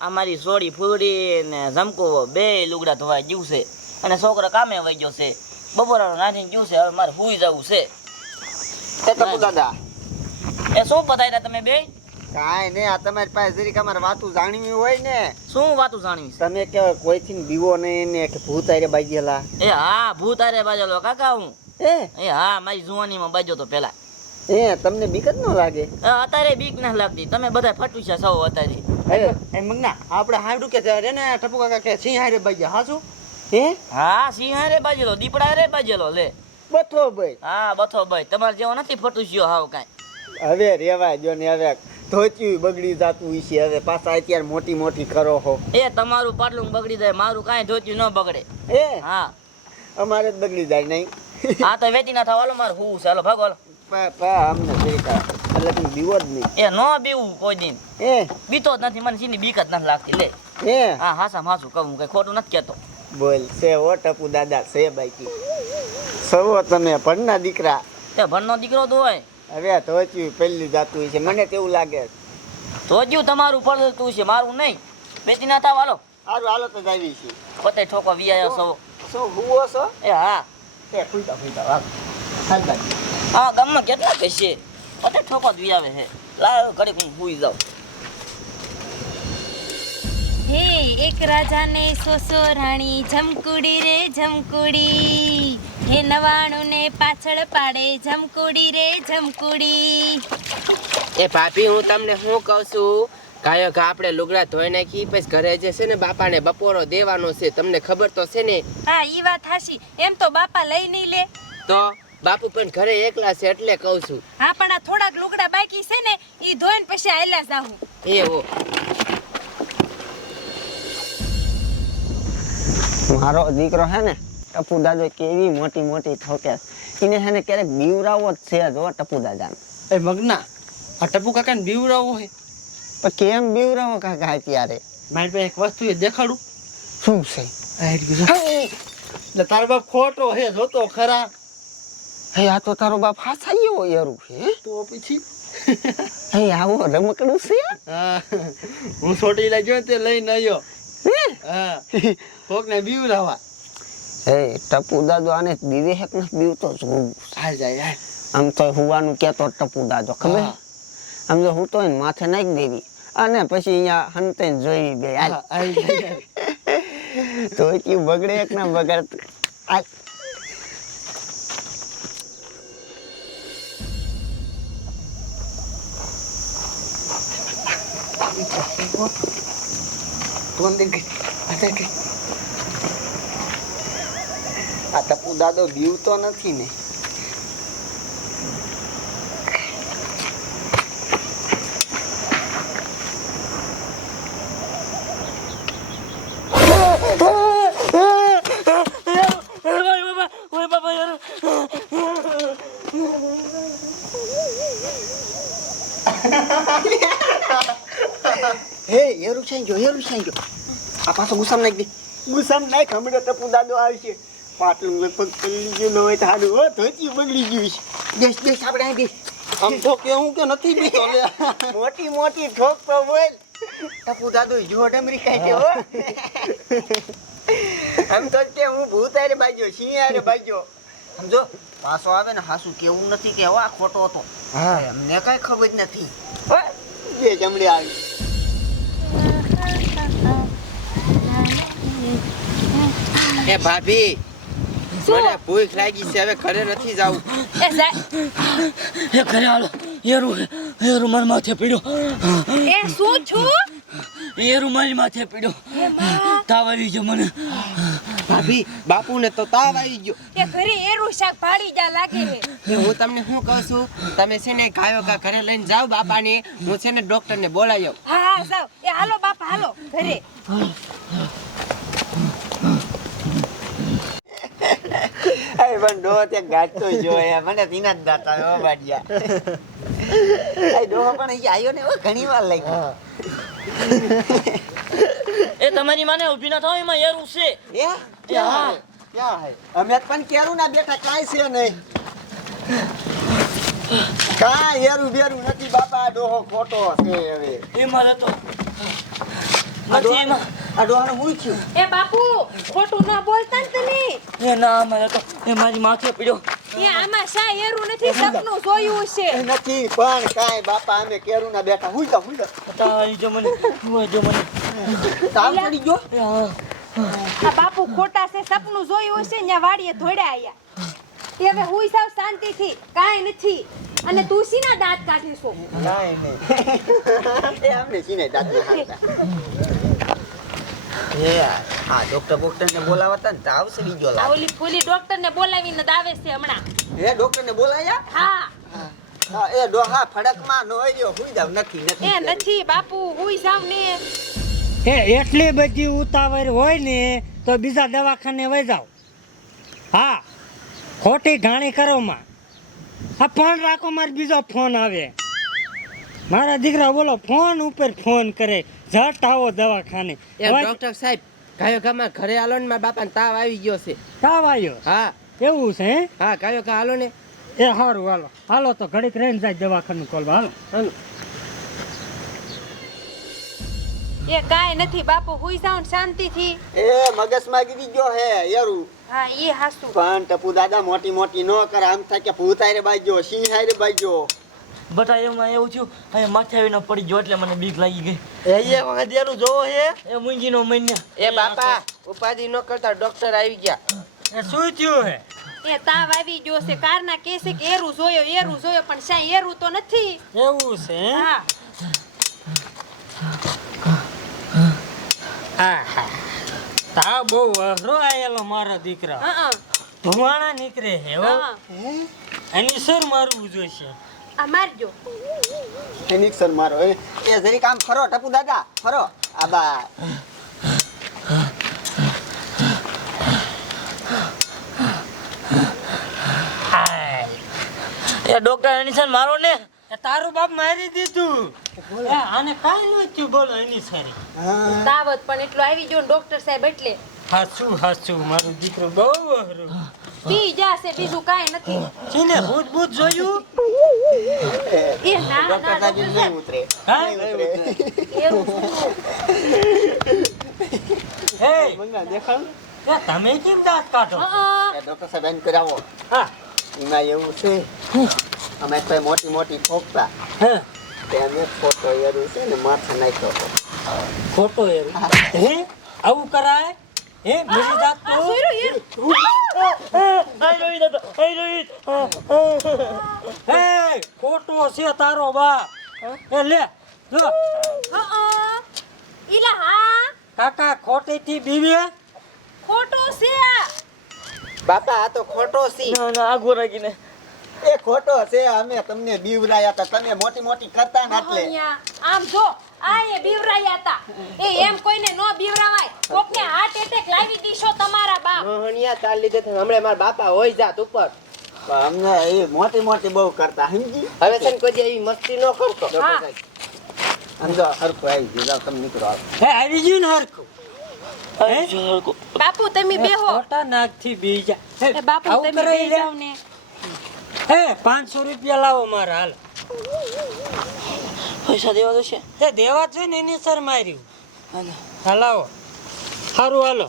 આ મારી સોડી ફૂડી ને ઝમકો બે લુગડા ધોવાઈ ગયું છે અને છોકરો કામે વહી ગયો છે. બપોરાનો નાખીને ગયું છે. હવે મારે હુઈ જવું છે. એ ટપુ દાદા એ શું બતાવ્યા તમે બે? કાંઈ નહીં, આ તમારી પાસે જરીક અમારે વાતું જાણવી હોય ને. શું વાતું જાણવી છે? તમે કે કોઈથી બીવો નહીં ને કે ભૂત આરે બાજેલા. એ હા, ભૂત આરે બાજેલો કાકા હું. એ હા, મારી જુવાનીમાં બાજ્યો તો પેલા. તમને બીક જ ન લાગે? અત્યારે બીક ના લાગતી. તમે બધા ફટુશા છો અત્યારે. એ મંગના આપણે હાડું કે રે ને ટપુ કાકા કે સિંહ હારે બાજ્યા હાસુ? હા, સિંહ હારે બાજેલો, દીપડા હારે બાજેલો લે. બથો ભાઈ. હા, બથો ભાઈ. તમારે જેવો નથી ફટુશ્યો હાવ કાંઈ. હવે રેવા જો ને, હવે ધોતિયું બગડી જાતું છે. હવે પાછા અત્યારે મોટી મોટી કરો હો. એ તમારું પાટલું બગડી જાય, મારું કાંઈ ધોતિયું ન બગડે. હા, અમારે જ બગડી જાય નહીં. હા તો વેચી ના થવાલો મારે હું ચાલો ભાગો હાલો. અમને એટલે તમે બીવો જ નહીં. એ નો બીવું કોઈ દિન. બીતો જ નથી, મને સીની બીક જ નથી લાગતી લે. હા, હાસા હાસું કહું, કઈ ખોટું નથી કહેતો. બોલ છે ઓ ટપુ દાદા છે બાકી. સવો તમે ભણના દીકરા. તે ભણનો દીકરો તો હોય. હવે ધોતિયું પહેલી જાતું છે, મને તેવું લાગે. તો જ્યું તમારું પડતું છે, મારું નહીં. વેચી ના થવાલો. સારું હાલો તો જાવી છે. પતે ઠોકો વિયાયો સવો. શું હુવો છો? એ હા. હા, ગામમાં કેટલા કહેશે. પતે ઠોકો જ વિયાવે છે. લાવ ઘડીક હું હુઈ જાઉં. હે એક રાજાને 100 રાણી, જમકુડી રે જમકુડી. હે 99 ને પાછળ પાડે, જમકુડી રે જમકુડી. એ ભાભી હું તમને શું કહું છું, કાયો કે આપણે લુગડા ધોઈ નાખી પછી ઘરે જે છે ને બાપાને બપોરો દેવાનો છે, તમને ખબર તો છે ને? હા, ઈ વાત હાશી. એમ તો બાપા લઈ નહીં લે. તો બાપુ પણ ઘરે એકલા છે એટલે કહું છું. હા, પણ આ થોડાક લુગડા બાકી છે ને, ઈ ધોઈને પછી આયલા જાહું. એવો મારો દીકરો હે ને ટપુ દાદો કેવી મોટી મોટી ઠોકે. એને હે ને ક્યારેક બીવરાવો જ છે જો ટપુ દાદા. એ મંગના આ ટપુ કાકાને બીવરાવો હોય પણ કેમ બીવરાવો કાકા અત્યારે? મારી પાસે એક વસ્તુ એ દેખાડું. શું છે? એટલે તારો બાપ ખોટો હે, જોતો ખરા. હે આ તો તારો બાપ હાસાયો યારું છે. તો પછી હે આવો રમકડું છે. હા, હું છોટી લઈ ગયો તે લઈને આવ્યો. હા, કોક ને બીવરાવા. હે ટપુ દાદો આને દીવે હેક ન બીવતો જોવું. હાલ જાય હાલ. આમ તો હુવાનું કેતો ટપુ દાદો ખબર. આમ તો હું તો એને માથે નાખી દેવી અને પછી અહીંયા હંતે જોઈ બે. હાલ તો ક્યું બગડે એક ના બગડ. હાલ આ ટપુ દાદો બીવતો નથી ને? હે હેરું છે જો, હેરું છે જો. આ પાછો ગુસ્સામ નાખ દે. ગુસ્સામ નાખ, હમણાં ટપુ દાદો આવશે. પાટલું લગભગ પલ્લી ગયું ન હોય તો સારું. હો ધોતિયું બગડી ગયું છે. દેશ દેશ આપણે અહીં દે. આમ તો કેવું કે નથી બીતો લે. મોટી મોટી ઠોક તો બોલ. ટપુ દાદો જો ડમરી ખાય છે હો. આમ તો કે હું ભૂત આરે બાજ્યો, સિંહ આરે બાજ્યો. સમજો પાછો આવે ને હાસુ કેવું નથી કે આ ખોટો હતો. હા, અમને કઈ ખબર નથી. જે જમડી આવી. એ ભાભી મને ભૂખ લાગી છે, હવે ઘરે નથી જાવું. એ જા. એ ઘરે હાલો. હેરું મારા માથે પડ્યો. એ શું છું? હેરું મારી માથે પડ્યો. તાવ આવી ગયો મને. ભાભી બાપુને તો તાવ આવી ગયો. કે ઘરે એરું શાક પાડી જા લાગે હે. હું તમને શું કહું છું, તમે છે ને ગાયો કા ઘરે લઈને જાઓ બાપાને, હું છે ને ડોક્ટરને બોલાવી આવું. હા હા જાવ. એ હાલો બાપા હાલો ઘરે. એ પણ ડોહો તે ગાતો જોયા મને તીના જ દાતા હો બાડિયા. એ ડોહો પણ અહીં આવ્યો ને ઘણી વાર લાગી. એ તમારી માને ઊભી ના થાવ, એમાં હેરું છે. હા ક્યાં હે? અમે પણ કેરું ના બેઠા કાઈ છે નહીં. કાઈ હેરું બેરું નથી બાપા. ડોહો ખોટો છે હવે. એ મારે તો પછી એમાં આ ડોહાને હું થયું? એ બાપુ ખોટું ન બોલતા ને તમે એ ના મારે તો એ મારી માથે પડ્યો. એ આમાં શા એરું નથી સપનું જોયું છે એ નથી પણ કાંઈ બાપા અમે કેરુના બેઠા હુઈ જા તારી જો મને જો મને તાવ ચડી ગયો એ હા. આ બાપુ ખોટા છે સપનું જોયું હશે ત્યાં વાડીએ ધોડ્યા આયા એ હવે હુઈ સાવ શાંતિથી કાંઈ નથી અને તું શીના દાંત કાઢીશો એ અમને સીને દાંત ના હાલતા. એ આ ડોક્ટર ને બોલાવતા ને તાવ ચડી ગયો આ લાગે. ઓલી ફૂલી ડોક્ટરને બોલાવીને દાવે છે હમણાં એ ડોક્ટર ને બોલાયા? હા હા એ ડોહા ફડકમાં નો રહ્યો હુઈ જાવ નથી એ નથી બાપુ હુઈ જાવ ને એ એટલી બધી ઉતાવળ હોય ને તો બીજા દવાખાને વહી જાવ. હા ખોટી ઘાણી કરો માં. આ ફોન રાખો, મારે બીજો ફોન આવે. મારા દીકરા બોલો ફોન ઉપર ફોન કરે, ઝટ આવો દવાખાને. એ ડોક્ટર સાહેબ કાયો ગામાં ઘરે આલો ને મારા બાપાને તાવ આવી ગયો છે. તાવ આવ્યો? હા એવું છે હે? હા કાયો કા હાલો ને. એ સારું હાલો હાલો તો ઘડીક રહીને જાય દવાખાનું ખોલવા. હાલો હાલો. એ કાંઈ નથી બાપુ હુઈ જાવ ને શાંતિથી. એ મગજમાં ગીરી ગયો હે યારું. હા એ હાસુ પણ ટપુ દાદા મોટી મોટી નો કર, આમ થાય કે ભૂત હારે બાજ્યો, સિંહ હારે બાજ્યો. બટા એમાં એવું થયું અહીંયા માથે આવીને પડી ગયો એટલે મને બીક લાગી ગઈ. એ વાંધેલું જોવો હે. એ મુંજીનો મહિના એ બાપા ઉપાધિ ન કરતા ડોક્ટર આવી ગયા. એ શું થયું હે? એ તાવ આવી ગયો છે કારના કે છે કે એરું જોયો પણ શા એરું તો નથી. એવું છે હે? હા આહા. તાવ બહુ અઘરો આયેલો મારો દીકરા. હા ધુમાડા નીકળે હે હો. હા એની સર મારવું જોઈશે. આ મારજો ઇન્જેક્શન મારો. એ જરીક આમ ફરો ટપુ દાદા, ફરો. આ બા એ ડોક્ટર એનિશન મારો ને. એ તારું બાપ મારી દીધું. એ આને કાઈ ન થયું બોલો એની સારી. તાવત પણ એટલો આવી ગયો ને ડોક્ટર સાહેબ એટલે હાચું હાચું મારું દીકરો બહુ અઘરું. પી જાશે બીજું કાંઈ નથી. ચીને ભૂત ભૂત જોયું? એ ના ડોક્ટર ના સાહેબ નહીં ઉતરે. હા? નહીં ઉતરે. એરું હે મંગા દેખાડ. એ તમે કેમ દાંત કાઢો? હા એ ડોક્ટર સાહેબ એને કરાવો. હા એમાં એવું છે અમે કોઈ મોટી મોટી ઠોકતા હા તે અમે ફોટો એરું છે ને માથે નાખ્યો હતો. ખોટો એવું હે? આવું કરાય હે? મેરી દાંત તો હે ખોટો છે તારો બાપ. એ લે જો ઈલા હા કાકા ખોટી થી બીવે. ખોટો છે આ. બાપા આ તો ખોટો સી. ના ના આગો રાખીને એ ખોટો છે, અમે તમને બીવરાયા હતા, તમે મોટી મોટી કરતા ને એટલે. અહીંયા આમ જો આ એ બીવરાયા હતા એ એમ કોઈને નો બીવરાવાય. કોકને હાર્ટ એટેક લાવી દીશો તમારા બાપ. મોહનિયા તાર લીધે તો હમણાં મારા બાપા હોય જાત ઉપર. પણ અમને એ મોટી મોટી બહુ કરતા સમજી. હવે છે ને કોઈ દી એવી મસ્તી ન કરતો. હા. સમજો હરખું આવી ગયું, જાઓ તમે નીકળો. હે આવી ગયું ને હરખું. બાપુ તમે બેહો. ખોટા નાક થી બી જા. એ બાપુ આવું તમે કરાય બેહી લે? જાવ ને. હે 500 રૂપિયા લાવો મારા હાલ. પૈસા દેવા દો છે. એ દેવા છે ને એની સર માર્યું. હાલ આવો સારું હાલો.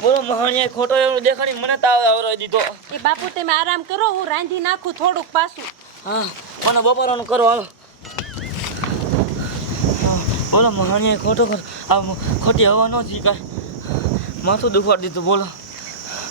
બોલો મહાણિયા ખોટો એવો દેખાડી મને તાવ આવરાવી દીધો. એ બાપુ તમે આરામ કરો હું રાંધી નાખું થોડુંક પાછું. હા મને બપોરનું કરો હાલો. બોલો મહાણિયા ખોટો કર. આ ખોટી હવા ન જીકાય. માથું દુખવાડી દીધું બોલો.